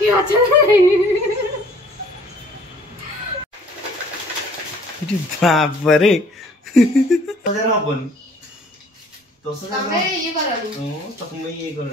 কি আছে बापरे अपन तो तमे ये करनी तमे ये कर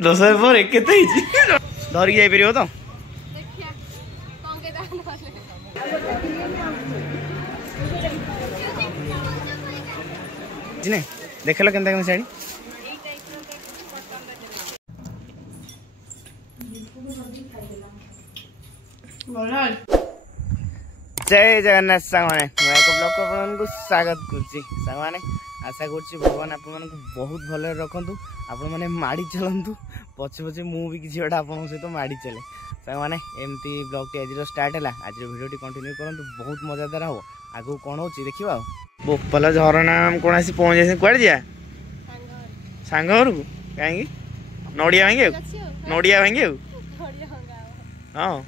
10,000 पर केते हिची धरि जाई परियो तो देखिया कोन के दान जिने देखलो केनता केन साड़ी जय जगन्नाथ सांगने ब्लॉग को आपको स्वागत करछि सांगने आशा करछि भगवान आप बहुत भल रखंतु आपण माने माड़ी चलंतु पछे पछे मु भी किसी गोटा आपन सहित माड़ी चले सांगने एमती ब्लॉग टी आज स्टार्ट है आज वीडियो टी कंटिन्यू करंतु बहुत मजादार हो आगु कोन होछि देखिबा बोपला झरना कोन आसी पहुंच जाय कोड जिया सांग घर को काहे नोडिया भांगे नोडिया भांगे हां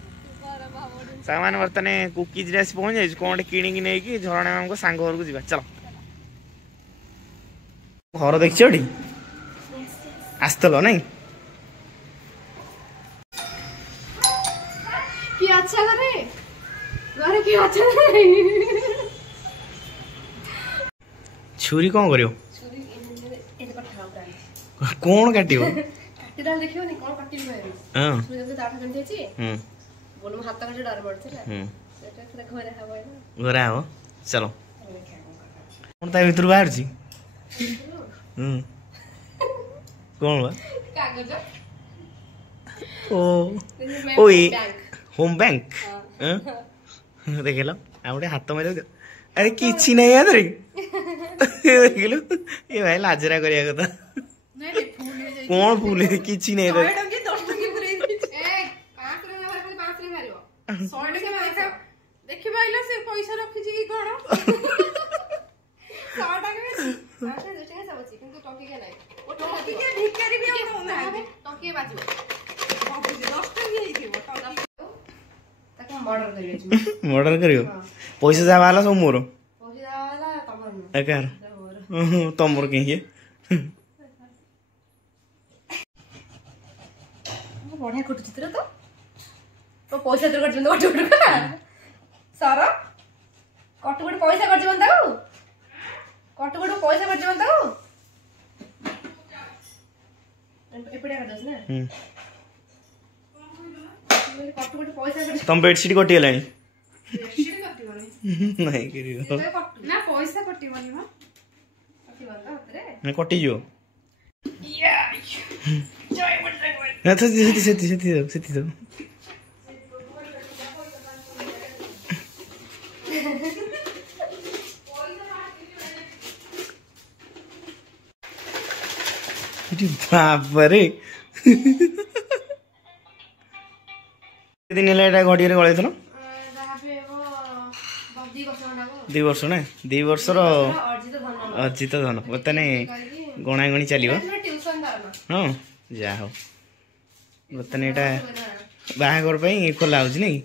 सामान बर्तने कुकीज रे पहुंच जाए कौन किणी नहीं कि झरणा मैम को सांग घर को जीवा चलो घर देख आसतल नहीं कि अच्छा करे घरे कि अच्छा छुरी कौन करियो छुरी ए कठा उठाई कौन काटियो काटी डाल देखियो नि कोन काटी भाई हां छुरी जब दाढ़ गंढे छी बोलो हाथ का डर पड़थिला सेटा थोड़ा घरे हबो ना घरे आओ चलो कौन ता भीतर बाहर छी कौन बा कागज ओ ओ होम बैंक देख लो आउटे हाथ मार अरे किछि नहीं याद रे देख लो ये भाई लाजरा करिया कथा नहीं फूल हो जाई कौन फूल है किछि नहीं रे 10 टंकी पूरे ए 5 रे ना 5 रे मारियो 100 टके मारियो देखि बाइला से पैसा रखि छी कि कोन 100 टके में 5 टके सब अछि किंतु टंकी के नाही ओ टंकी के भिखारी भी हम ना टंकी बाजिबो 10 टके ही थिबो टंकी ताके मर्डर करियो मर्डर करियो पैसा जा वाला सब मोर पैसा वाला तमर एकार तमर के ये बढ़िया कटु चित्र तो पैसा तो कट कटु का सर कटु कटु पैसा कट जवन ताऊ कटु कटु पैसा कट जवन ताऊ एपड़े कर दस ना कटु कटु पैसा कट तुम बेडशीट कटि गेलानी बेडशीट कटि बनी नहीं करियो ना पैसा कटि बनी म कटि बंदा हतरे मैं कटि जो या जय बड़ ना तो सेती दो बापरे दिन घड़ी गले थल 2 वर्ष ना 2 वर्ष अर्जित धन बर्तने गणा गणी चलो हाँ जा हो बर्तने यहाँ बाहागर खोला हो नहीं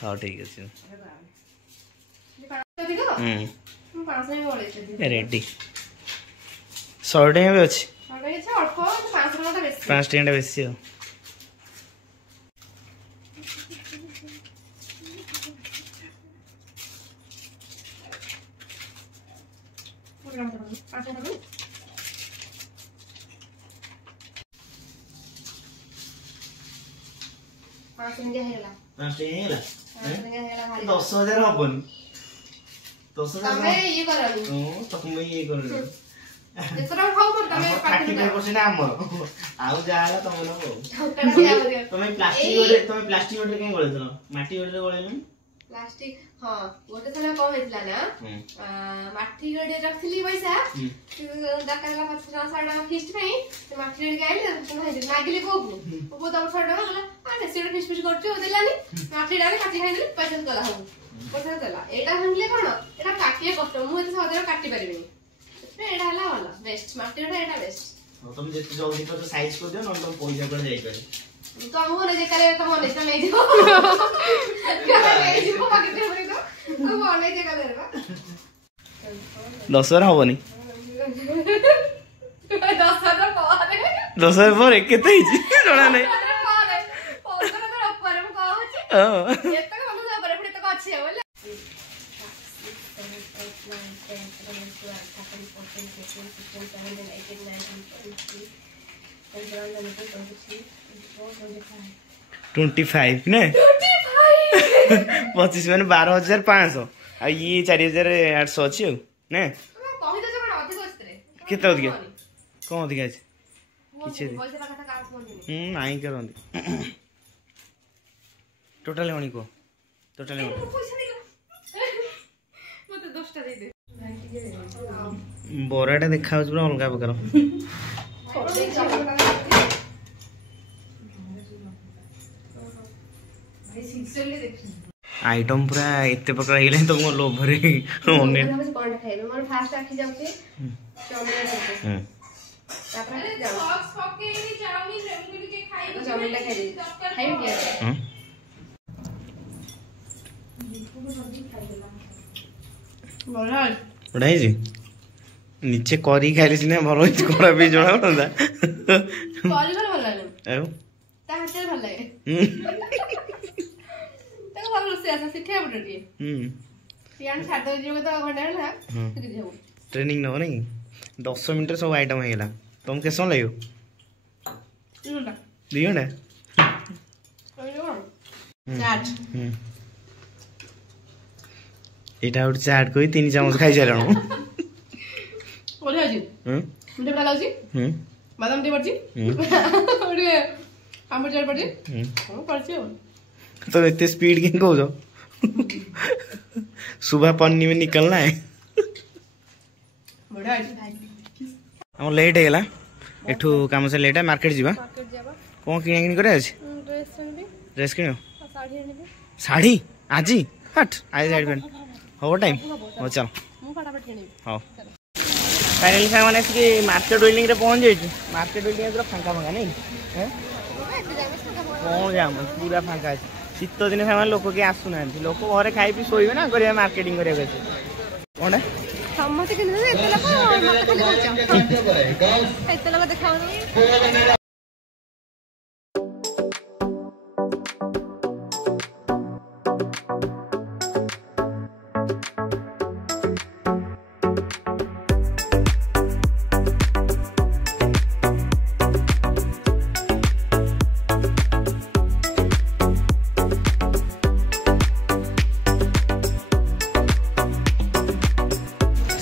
हाँ ठीक अच्छे रेडी 100 टका भी अच्छे 5 टका बेसी हो पाँच इंडिया हेला 10,000 हबन 10,000 तमे ये करनी तमे ये कर जेतरा खाऊ पर तमे 35% हमर आउ जाला तमे नो तमे प्लास्टिक ओडे के गळेतलो माटी ओडे गळेलु प्लास्टिक हां गोटे थला कम हेतला ना माटी ओडे रखली पैसा दकाला 50-60 फिस्ट पे माटी ओडे गाइले मागिले को तम 100 टका बोला आ सेड फिस्ट करछो देलानी माटी डाले काटी खाइले पैसा गला हो पैसा गला एटा हंगले कोन एटा काटिए कष्ट मु एते सदर काटी परिबिनी एटा हला वाला बेस्ट माटी ओडे एटा बेस्ट तुम जेते जल्दी तो साइज कर दियो न तुम पैसा कर जाई पारे तो हम ने जे करे तो मने से नहीं दियो करे नहीं दियो बाकी ते बरे तो वो नहीं जे करे बा 10,000 हबनी 10,000 ପରେ କେତେ ହେଇଛି ଜଣା ନାହିଁ। ट्वेंटी फाइव ने 25 मैंने 12,500 आ ये 4,800 अच्छी हो ने केते अधिक कौन अधिक अछि किछे नहीं करंदी टोटल होनी को टोटल मते 10टा दे दे बोराटा देखा पूरा अलग प्रकार आइटम पूरा एते प्रकार हेले तो मो लोभ रे ओने कोन खाइबे मोर फास्ट आखि जाउछे चाउमीन तापर जाउ सॉस पके नि चाउमीन रेमुली के खाइबे चाउमीन ला खाइ दे खाइबे क्या बढ़ाई जी नीचे करी खाइले सिना भलो कोड़ा भी जणा पड़ता करी भलो लागे आउ ता हाथे भलो लागे ट्रेनिंग नब नहीं 10 मिनट सब आइटम होगा तुम के समय लगे 2 घंटा यहाँ गोटे चाट कोई 3 चामच खाई सारे बादाम तो इतने स्पीड के कहो सुबह पन्नी में निकलना है हम लेट है एठू काम से लेट है मार्केट जीवा कौन किना किनी करे आज ड्रेस किनो साड़ी आज हट आज साड़ी पहन हो टाइम हो चल हां फाइनली सामान माने कि मार्केट बिल्डिंग रे पहुंच जाई मार्केट बिल्डिंग पूरा फांका फांका नहीं हैं कौन जाम पूरा फांका है शीत दिन से लोक किए आसुना लोक घरे खाई पी शोबे ना कर मार्केटिंग कौन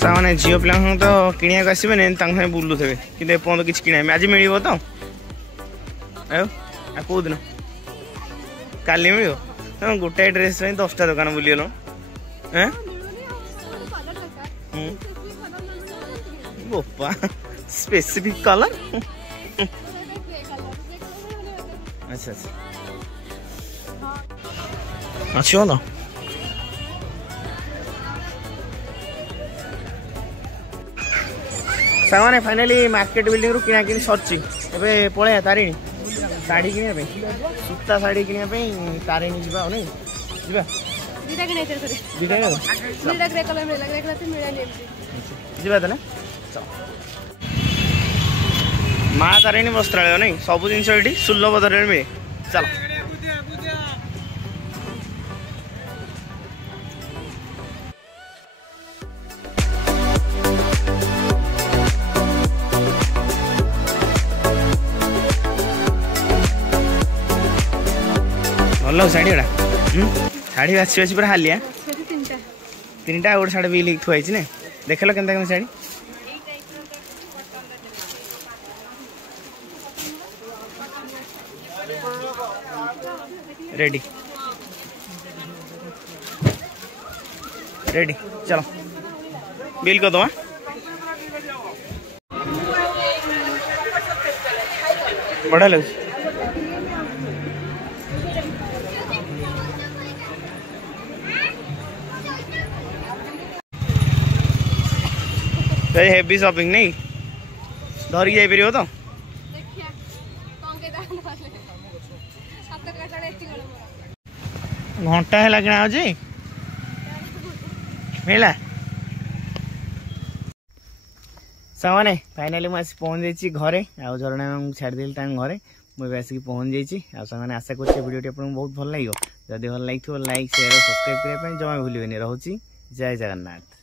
सामने झील पिला तो किणिया आसबे बुलू थे कि एपर्त किसी किना आज मिल तो कौ दिन काली मिल गोटे ड्रेस 10टा दुकान बुलीगल बोपा स्पेसिफिक कलर अच्छा अच्छा अच्छी हो सामाने फाइनाली मार्केट बिल्डिंग रू किना किनी सरची एबे पळे तारिणी साड़ी किनिया पे सूता साड़ी किनिया पे तारिणी जीवा नहीं जीवा दीटा किने चल करे दीटा ग्रे कलर में ग्रे कलर से मिला ले जीवा त ना चल मां तारिणी वस्त्रालय नहीं सब जिंस एठी सुलभ दर में चल भल शाढ़ी गुड़ा शाढ़ी बासी बासी पूरा हालिया 3टा गोटे शाढ़ी भी थुआई ने देख लो केनता शाढ़ी रेडी रेडी चलो बिल कर दो बढ़िया लगे हेवी शॉपिंग नहीं धरिक जापर तो घंटा है किना आज मिला सामाने फाइनाली मुझे पहुंच जाइए घरे आ झरणा मैम छाड़देली घरे मुझे आसिक पहुंच जाइए आने आशा कर वीडियो आपको बहुत भल लगे जदि भल लगे लाइक शेयर सब्सक्राइब करने जमा भूलें रोचे जय जगन्नाथ।